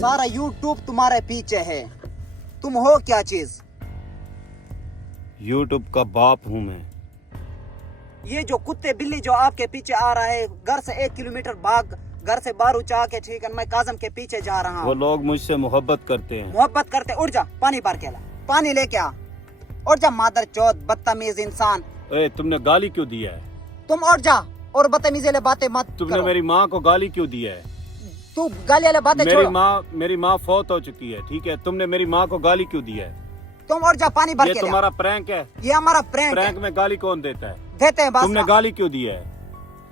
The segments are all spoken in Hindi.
सारा यूट्यूब तुम्हारे पीछे है, तुम हो क्या चीज? यूट्यूब का बाप हूँ मैं। ये जो कुत्ते बिल्ली जो आपके पीछे आ रहा है, घर से 1 किलोमीटर भाग घर से बाहर उठा के, ठीक है, मैं काजम के पीछे जा रहा वो हूँ। लोग मुझसे मोहब्बत करते हैं। मोहब्बत करते, उठ जा, पानी भर के ला, पानी लेके आ, उठ जा मादर चौथ, बदतमीज इंसान। ए, तुमने गाली क्यों दिया है? तुम उठ जा और बदतमीजी वाले बातें मत तुमने करो। मेरी माँ को गाली क्यों दिया है? तू गाली वाले बातें छोड़। मेरी माँ फौत हो चुकी है, ठीक है? तुमने मेरी माँ को गाली क्यों दिया है? तुम उठ जा, पानी भर ये के ला। तुम्हारा प्रैंक है। ये हमारा प्रैंक प्रैंक में गाली कौन देता है? देते हैं तुमने बस। गाली क्यों दिया है?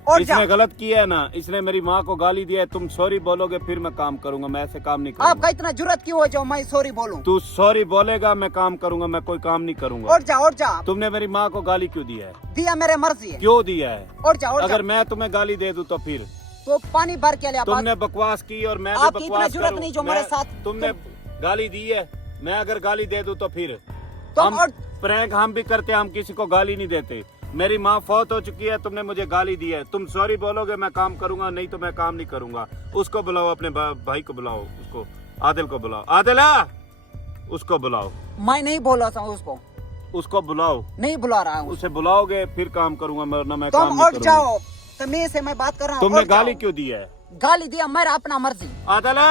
उठ जा। इसने गलत किया है ना, इसने मेरी माँ को गाली दिया है। तुम सॉरी बोलोगे फिर मैं काम करूंगा, मैं ऐसे काम नहीं करूंगा। आपका इतना जुर्रत क्यों हो जो मैं सॉरी बोलूं? तू सॉरी बोलेगा मैं काम करूंगा, मैं कोई काम नहीं करूंगा। उठ जा, उठ जा। तुमने मेरी माँ को गाली क्यों दिया है? दिया मेरे मर्जी है। क्यों दिया है? उठ जा, उठ जा। अगर मैं तुम्हें गाली दे दूं तो फिर? तो पानी भर के लिया। तुमने बकवास की और मैं भी आपकी इतना बकवास जुर्रत करूं। नहीं जो मेरे साथ तुमने गाली दी है, मैं अगर गाली दे दूं तो फिर? तुम हम प्रैंक हम भी करते, हम किसी को गाली नहीं देते। मेरी माँ फौत हो चुकी है, तुमने मुझे गाली दी है। तुम सॉरी बोलोगे मैं काम करूंगा, नहीं तो मैं काम नहीं करूंगा। उसको बुलाओ, अपने भाई को बुलाओ, उसको आदिल को बुलाओ। आदिला, उसको बुलाओ। मैं नहीं बोला था उसको, उसको बुलाओ। नहीं बुला रहा हूँ। उसे बुलाओगे फिर काम करूंगा, वरना मैं काम तुम नहीं उठ करूंगा। जाओ, तमीज से मैं बात कर रहा हूँ। तुमने उठ जाओ। गाली क्यों दी है? गाली दिया मेरा अपना मर्जी। आदिला,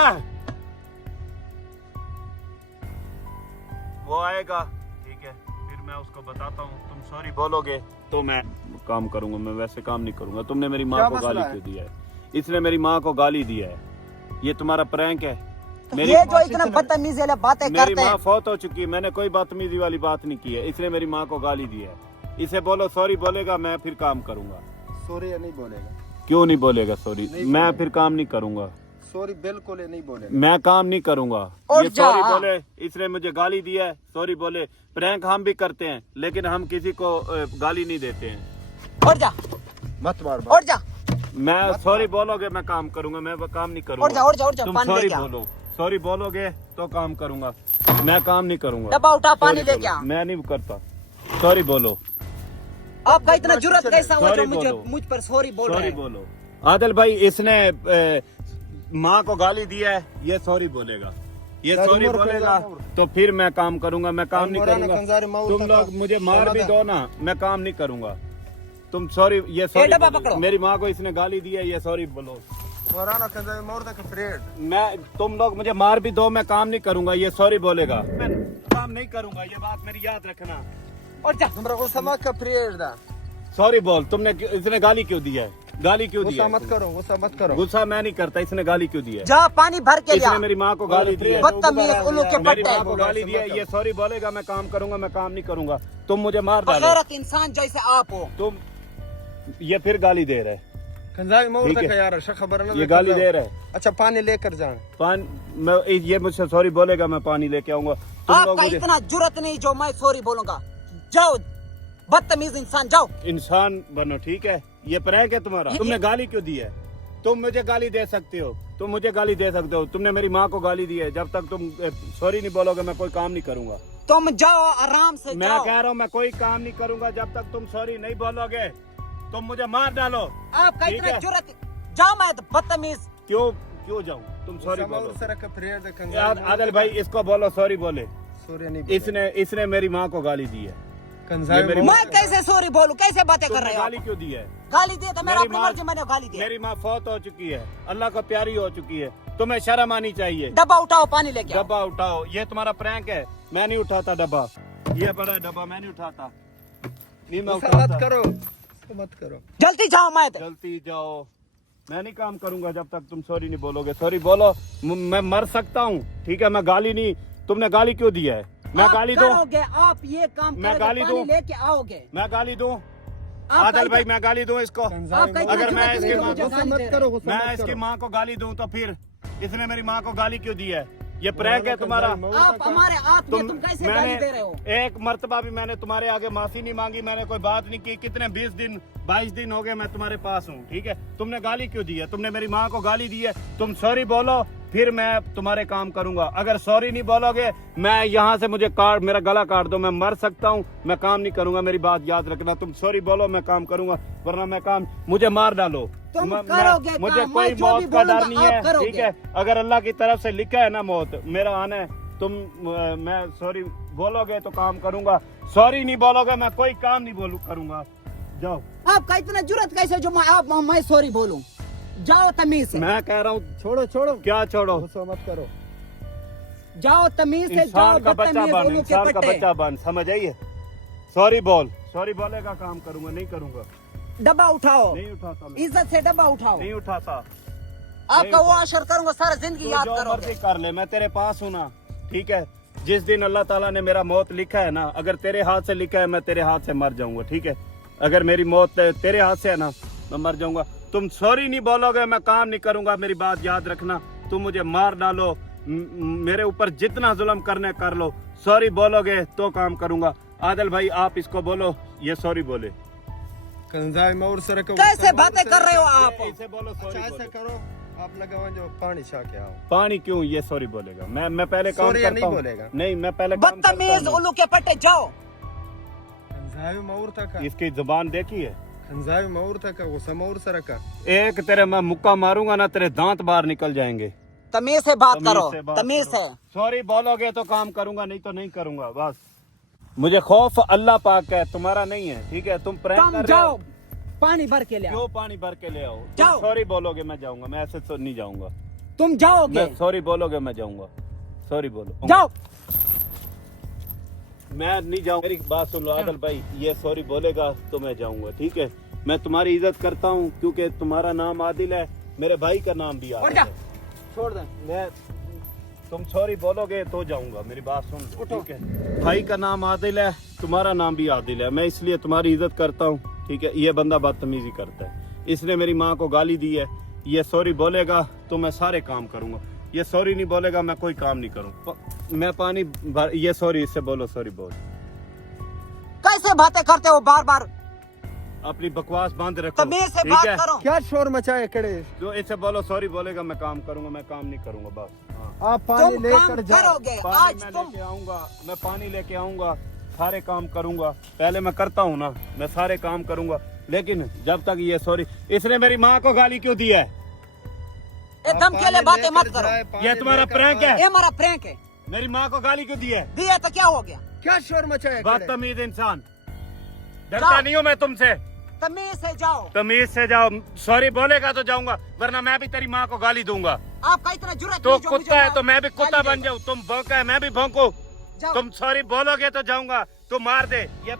वो आएगा, ठीक है, फिर मैं उसको बताता हूँ। तुम सॉरी बोलोगे तो मैं काम करूंगा, मैं वैसे काम नहीं करूंगा। तुमने मेरी माँ को गाली क्यों दिया है? इसने मेरी माँ को गाली दिया है। ये तुम्हारा प्रैंक है। ये जो इतना बदतमीजी वाली बातें मेरी करते माँ हैं। फौत हो चुकी है, मैंने कोई बदतमीजी वाली बात नहीं की है। इसने मेरी माँ को गाली दी है। इसे बोलो सॉरी बोलेगा, मैं फिर काम करूंगा। सॉरी नहीं बोलेगा। क्यों नहीं बोलेगा सॉरी? मैं फिर काम नहीं करूंगा। सॉरी बिल्कुल नहीं बोलेगा। मैं काम नहीं करूंगा। और ये जा। सॉरी बोले, इसने मुझे गाली दिया है, सॉरी बोले। प्रैंक हम भी करते हैं, लेकिन हम किसी को गाली नहीं देते हैं। उठ जा, मत मार उठ जा, मैं सॉरी बोलोगे मैं काम करूंगा, मैं वो काम नहीं करूंगा। उठ जा, उठ जा, उठ जा। तुम पानी सॉरी लेके आ। बोलो, सॉरी बोलोगे तो काम करूंगा, मैं काम नहीं करूंगा। डब्बा उठा, पानी Sorry लेके आ। बोलो, मैं नहीं करता। सॉरी बोलो, आपका इतना जुर्रत कैसा हुआ जो Sorry मुझे बोलो। मुझ पर सॉरी बोल रहे सॉरी हैं? बोलो। आदिल भाई, इसने माँ को गाली दिया है, ये सॉरी बोलेगा। ये सॉरी बोलेगा तो फिर मैं काम करूंगा, मैं काम नहीं करूंगा। तुम लोग मुझे मार भी दो ना, मैं काम नहीं करूंगा। तुम सॉरी, ये डब्बा सॉरी पकड़ो। मेरी माँ को इसने गाली दी है, ये सॉरी बोलो। मैं, तुम लोग मुझे मार भी दो, मैं काम नहीं करूंगा, ये सॉरी बोलेगा। मैं काम नहीं करूंगा, ये बात मेरी याद रखना। उठ जा। सॉरी बोल। तुमने इसने गाली क्यों दिया है? गाली क्यों दिया है? मत करो, गुस्सा मत करो। गुस्सा मैं नहीं करता, इसने गाली क्यों दिया है? जा, पानी भर के लिया। इसने मेरी माँ को गाली दी है। बदतमीज उल्लू के मेरी पट्टे। माँ को गाली दी है, ये सॉरी बोलेगा मैं काम करूंगा, मैं काम नहीं करूंगा। तुम मुझे मार डालो। बगैरत इंसान जैसे आप हो। तुम ये फिर गाली दे रहे, ठीक है। यार खबर ये गाली दे रहे। अच्छा पानी लेकर जाए। मैं ये मुझसे सॉरी बोलेगा, मैं पानी लेके आऊंगा। तुम लोग आपका मुझे इतना जुर्रत नहीं जो मैं सॉरी बोलूंगा। जाओ, बदतमीज इंसान, जाओ। इंसान बनो, ठीक है। ये प्रैंक है तुम्हारा। तुमने गाली क्यों दी है? तुम मुझे गाली दे सकते हो, तुम मुझे गाली दे सकते हो। तुमने मेरी माँ को गाली दी है। जब तक तुम सॉरी नहीं बोलोगे मैं कोई काम नहीं करूंगा। तुम जाओ आराम से, मैं जाओ। कह रहा हूँ मैं कोई काम नहीं करूंगा जब तक तुम सॉरी नहीं बोलोगे। तुम मुझे मार डालो। आपका ठीक इतना है। जुर्रत, जाओ मैं बदतमीज। क्यों क्यों जाऊँ? तुम सॉरी बोलो। यार आदिल भाई, इसको बोलो सॉरी बोले। सॉरी नहीं इसने मेरी माँ को गाली दी है। मेरी मैं कैसे सॉरी बोलूं? कैसे बातें कर तुमने रहे हो? गाली क्यों दी है? गाली दी तो मेरा मेरी अपनी माँ- मर्जी, मैंने गाली दी। मेरी माँ फौत हो चुकी है, अल्लाह को प्यारी हो चुकी है। तुम्हें शर्म आनी चाहिए। डब्बा उठाओ, पानी लेके आओ। डब्बा उठाओ। ये तुम्हारा प्रैंक है, मैं नहीं उठाता डब्बा। ये बड़ा डब्बा मैं नहीं उठाता। नहीं मैं मत उठाता। करो, मत करो। जल्दी जाओ, मैं जल्दी जाओ, मैं नहीं काम करूंगा जब तक तुम सॉरी नहीं बोलोगे। सॉरी बोलो, मैं मर सकता हूँ, ठीक है। मैं गाली नहीं, तुमने गाली क्यों दी है? मैं आप गाली दूं? करोगे, आप ये काम मैं करोगे, गाली पानी दूं? लेके आओगे। मैं गाली दूं? आपका आदिल भाई, इतना- मैं गाली दूं इसको? आपका इतना अगर मैं जुर्रत इसकी नहीं जो माँ मुझे को- गाली दे रहे हो। मैं इसकी माँ को गाली दूं तो फिर इसने मेरी माँ को गाली क्यों दी है? ये प्रैंक है तुम्हारा। आप हमारे हाथ में, तुम कैसे गाली दे रहे हो? एक मर्तबा भी मैंने तुम्हारे आगे माफी नहीं मांगी, मैंने कोई बात नहीं की। कितने 20 दिन 22 दिन हो गए मैं तुम्हारे पास हूँ, ठीक है। तुमने गाली क्यों दी है? तुमने मेरी माँ को गाली दी है। तुम सॉरी बोलो, फिर मैं तुम्हारे काम करूंगा। अगर सॉरी नहीं बोलोगे, मैं यहाँ से मुझे मेरा गला काट दो, मैं मर सकता हूँ, मैं काम नहीं करूंगा। मेरी बात याद रखना। तुम सॉरी बोलो, मैं काम करूंगा, वरना मैं काम, मुझे मार डालो, तुम मैं- करोगे मुझे काम, कोई मैं जो भी मौत का डर बोलूंगा, नहीं आप है, करोगे। ठीक है। अगर अल्लाह की तरफ से लिखा है ना मौत, मेरा आना है, मैं सॉरी बोलोगे तो काम करूंगा, सॉरी नहीं बोलोगे मैं कोई काम नहीं करूंगा। जाओ। आपका इतना जुर्रत कैसे जो मैं सॉरी बोलूं? जाओ तमीज से, मैं कह रहा हूँ छोड़ो छोड़ो, क्या छोड़ो, गुस्सा मत करो। जाओ तमीज से, जाओ इंसान का बच्चा बदतमीज बन, उल्लू के इंसान का पट्टे। बच्चा बन, समझ आइए। सॉरी बोल, सॉरी बोलेगा काम करूंगा, नहीं करूंगा, डब्बा उठाओ, नहीं उठाता मैं, इज्जत से डब्बा उठाओ। नहीं उठाता। आपका वो अशर करूंगा, सारा जिंदगी तू याद जो करोगे। मर्जी कर ले, मैं तेरे पास हूँ ना, ठीक है। जिस दिन अल्लाह ताला ने मेरा मौत लिखा है ना, अगर तेरे हाथ से लिखा है मैं तेरे हाथ से मर जाऊंगा, ठीक है। अगर मेरी मौत तेरे हाथ से है ना, मैं मर जाऊंगा। तुम सॉरी नहीं बोलोगे मैं काम नहीं करूंगा, मेरी बात याद रखना। तुम मुझे मार डालो, मेरे ऊपर जितना जुल्म करने कर लो, सॉरी बोलोगे तो काम करूंगा। आदिल भाई आप इसको बोलो, ये सॉरी बोले। कंजाई में और सरक कैसे बातें कर रहे हो आप? इसे बोलो सॉरी अच्छा ऐसा करो, आप लगाओ जो पानी छा के आओ। पानी क्यों, ये सॉरी बोलेगा। मैं पहले काम Sorry करता नहीं हूँ। बोलेगा। नहीं, मैं पहले काम करता बदतमीज हूँ। उल्लू के पट्टे, जाओ। कंजाई में और था का, इसकी जुबान देखी है, कंजाई में और था का, गुस्सा में और सरका। एक तेरे मैं मुक्का मारूंगा ना, तेरे दांत बाहर निकल जाएंगे। तमीज से बात करो, तमीज से। सॉरी बोलोगे तो काम करूंगा, नहीं तो नहीं करूंगा, बस। मुझे खौफ अल्लाह पाक का है, तुम्हारा नहीं है, ठीक है। तुम प्रैंक तुम कर रहे जाओ, हो। पानी भर के ले आओ। क्यों पानी भर के ले आओ? जाओ। सॉरी बोलोगे मैं जाऊंगा, मैं ऐसे तो नहीं जाऊंगा। तुम जाओगे, मैं सॉरी बोलोगे मैं जाऊंगा, सॉरी बोलो। जाओ। मैं नहीं जाऊंगा, मेरी बात सुन लो आदिल भाई, ये सॉरी बोलेगा तो मैं जाऊंगा, ठीक है। मैं तुम्हारी इज्जत करता हूँ क्योंकि तुम्हारा नाम आदिल है, मेरे भाई का नाम भी उठ आदिल जा, है। छोड़ दे। मैं तुम सॉरी बोलोगे तो जाऊंगा, मेरी बात सुन लो, ठीक है। भाई का नाम आदिल है, तुम्हारा नाम भी आदिल है, मैं इसलिए तुम्हारी इज्जत करता हूँ, ठीक है। ये बंदा बदतमीजी करता है, इसने मेरी माँ को गाली दी है। ये सॉरी बोलेगा तो मैं सारे काम करूंगा, ये सॉरी नहीं बोलेगा मैं कोई काम नहीं करूँ। मैं पानी ये सॉरी, इससे बोलो सॉरी बोल। कैसे बातें करते हो बार बार? अपनी बकवास बंद रखो, तमीज से ठीक बात है? करो। क्या शोर मचाए खड़े? जो इससे बोलो सॉरी बोलेगा मैं काम करूंगा, मैं काम नहीं करूंगा, बस। हाँ। आप पानी तुम लेकर काम जाओ। करोगे पानी आज मैं तुम। लेके आऊंगा, मैं पानी लेके आऊंगा, सारे काम करूंगा। पहले मैं करता हूँ ना, मैं सारे काम करूंगा, लेकिन जब तक ये सॉरी, इसने मेरी माँ को गाली क्यों दी है? ये दम के लिए बातें मत करो। ये तुम्हारा प्रैंक है? ये हमारा प्रैंक है। मेरी माँ को गाली क्यों दी है? दिया तो क्या हो गया? क्या शोर मचाए खड़े? बदतमीज इंसान, डरता नहीं हूँ मैं तुमसे। तमीज से जाओ। तमीज से जाओ, सॉरी बोलेगा तो जाऊंगा, वरना मैं भी तेरी माँ को गाली दूंगा। आपका इतना जुर्रत तो नहीं जो मुझे कुत्ता है तो मैं भी कुत्ता गाली बन देगा। जाऊं, तुम भौंका है मैं भी भौंकू। जाओ। तुम सॉरी बोलोगे तो जाऊंगा, तू मार दे। ये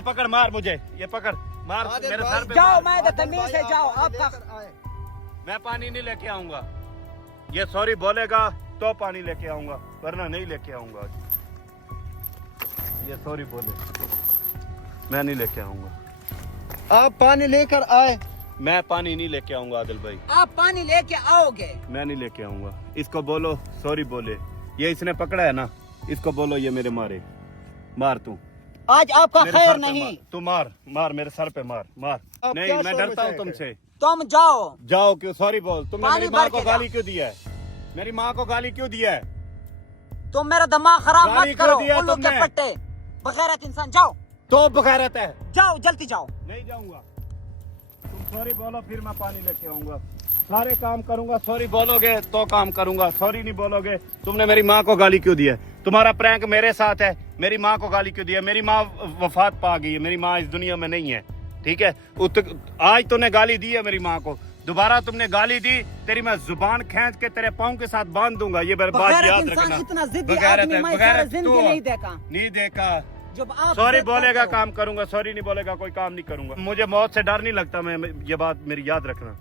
पकड़ मार मुझे, ये पकड़ मार आदिल मेरे भाई, सर पे जाओ, मार। मैं तमीज से जाओ। आपका मैं पानी नहीं लेके आऊंगा, ये सॉरी बोलेगा तो पानी लेके आऊंगा, वरना नहीं लेके आऊंगा। ये सॉरी बोले, मैं नहीं लेके आऊंगा। आप पानी लेकर आए। मैं पानी नहीं लेके आऊंगा आदिल भाई, आप पानी लेके आओगे। मैं नहीं लेके आऊंगा। इसको बोलो सॉरी बोले, ये इसने पकड़ा है ना, इसको बोलो ये मेरे मारे, मार तू। आज आपका मेरे खैर सर पे नहीं। मार, तू मार मार मेरे सर पे मार मार। आप नहीं क्या मैं शोर डरता हूँ मचाए तुमसे। तुम जाओ। जाओ, क्यों सॉरी बोल। तुमने पानी मेरी भर माँ के को ला। गाली क्यों दिया है? मेरी माँ को गाली क्यों दिया है? तुम मेरा दिमाग खराब गाली मत क्यों करो। दिया उल्लू के तुमने? पट्टे, बगैरत इंसान। जाओ तो बगैरत है, जाओ, जल्दी जाओ। नहीं जाऊंगा। तुम सॉरी बोलो फिर मैं पानी लेके आऊंगा, सारे काम करूंगा। सॉरी बोलोगे तो काम करूंगा, सॉरी नहीं बोलोगे। तुमने मेरी माँ को गाली क्यों दिया है? तुम्हारा प्रैंक मेरे साथ है, मेरी माँ को गाली क्यों दिया? मेरी माँ वफात पा गई है, मेरी माँ इस दुनिया में नहीं है, ठीक है। आज तूने गाली दी है मेरी माँ को, दोबारा तुमने गाली दी, तेरी मैं जुबान खींच के तेरे पाँव के साथ बांध दूंगा, ये बात बगैरत याद इंसान, रखना। इतना जिद्दी बगैरत आदमी है, मैं बगैरत सारा जिंदगी तू। नहीं देखा। नहीं देखा। जब आप सॉरी जिद बोलेगा करते हो। काम करूंगा, सॉरी नहीं बोलेगा कोई काम नहीं करूंगा। मुझे मौत से डर नहीं लगता, मैं ये बात मेरी याद रखना,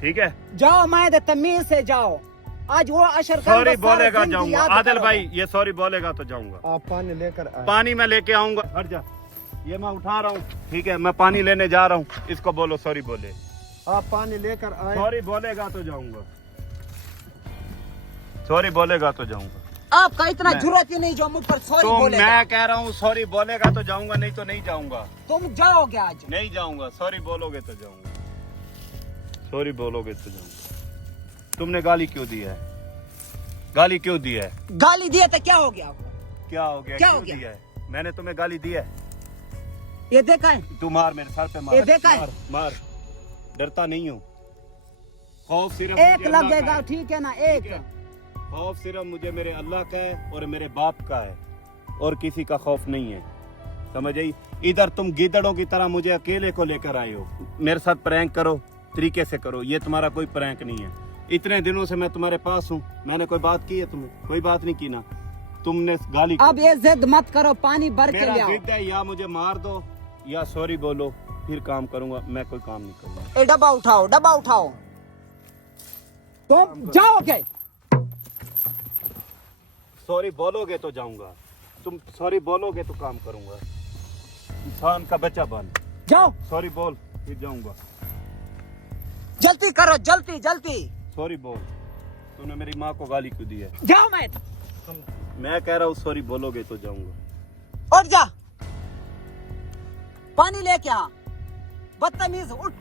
ठीक है। जाओ, मैं तमीज से जाओ। आज वो अशर का सॉरी बस सारा बोलेगा जिंदगी जाऊंगा। याद आदिल करोगे। भाई ये सॉरी बोलेगा तो जाऊंगा। आप पानी लेकर आए। पानी मैं लेके आऊंगा, हट जा। ये मैं उठा रहा हूँ, ठीक है, मैं पानी लेने जा रहा हूँ। इसको बोलो सॉरी बोले। आप पानी लेकर आए। सॉरी बोलेगा तो जाऊंगा, सॉरी बोलेगा तो जाऊंगा। आपका इतना जुर्रत ही नहीं जो मुझ पर सॉरी तो बोलेगा। मैं कह रहा हूँ सॉरी बोलेगा तो जाऊंगा, नहीं तो नहीं जाऊंगा। तुम जाओगे आज। नहीं जाऊंगा, सॉरी बोलोगे तो जाऊंगा, सॉरी बोलोगे तो जाऊंगा। तुमने गाली क्यों दी है? गाली क्यों दी है? गाली दिए तो क्या हो गया आपको? क्या हो गया? क्या क्यों हो गया? दिया है? मैंने तुम्हें गाली दी है? ये देखा है? तू मार मेरे सर पे मार, ये देखा है? मार मार, डरता नहीं हूँ। खौफ सिर्फ एक मुझे अल्लाह का लगेगा, है। ठीक है ना, ठीक एक। है? खौफ सिर्फ मुझे मेरे अल्लाह का है और मेरे बाप का है, और किसी का खौफ नहीं है, समझ आई? इधर तुम गिदड़ों की तरह मुझे अकेले को लेकर आए हो, मेरे साथ प्रैंक करो, तरीके से करो, ये तुम्हारा कोई प्रैंक नहीं है। इतने दिनों से मैं तुम्हारे पास हूँ, मैंने कोई बात की है तुम्हें? कोई बात नहीं की ना, तुमने गाली अब ये जिद मत करो, पानी भर के मेरा ले आओ। जिद है, या मुझे मार दो या सॉरी बोलो, फिर काम करूंगा, मैं कोई काम नहीं करूंगा। ए डब्बा उठाओ, डब्बा उठाओ, तुम जाओगे। सॉरी बोलोगे तो जाऊंगा, तुम सॉरी बोलोगे तो काम करूंगा, इंसान का बच्चा बन। जाओ, सॉरी बोल, फिर जाऊंगा। जल्दी करो, जल्दी जल्दी सॉरी बोल, तूने मेरी माँ को गाली क्यों दी है? जाओ। मैं कह रहा हूँ सॉरी बोलोगे तो जाऊंगा। उठ जा, पानी लेके आ, बदतमीज, उठ।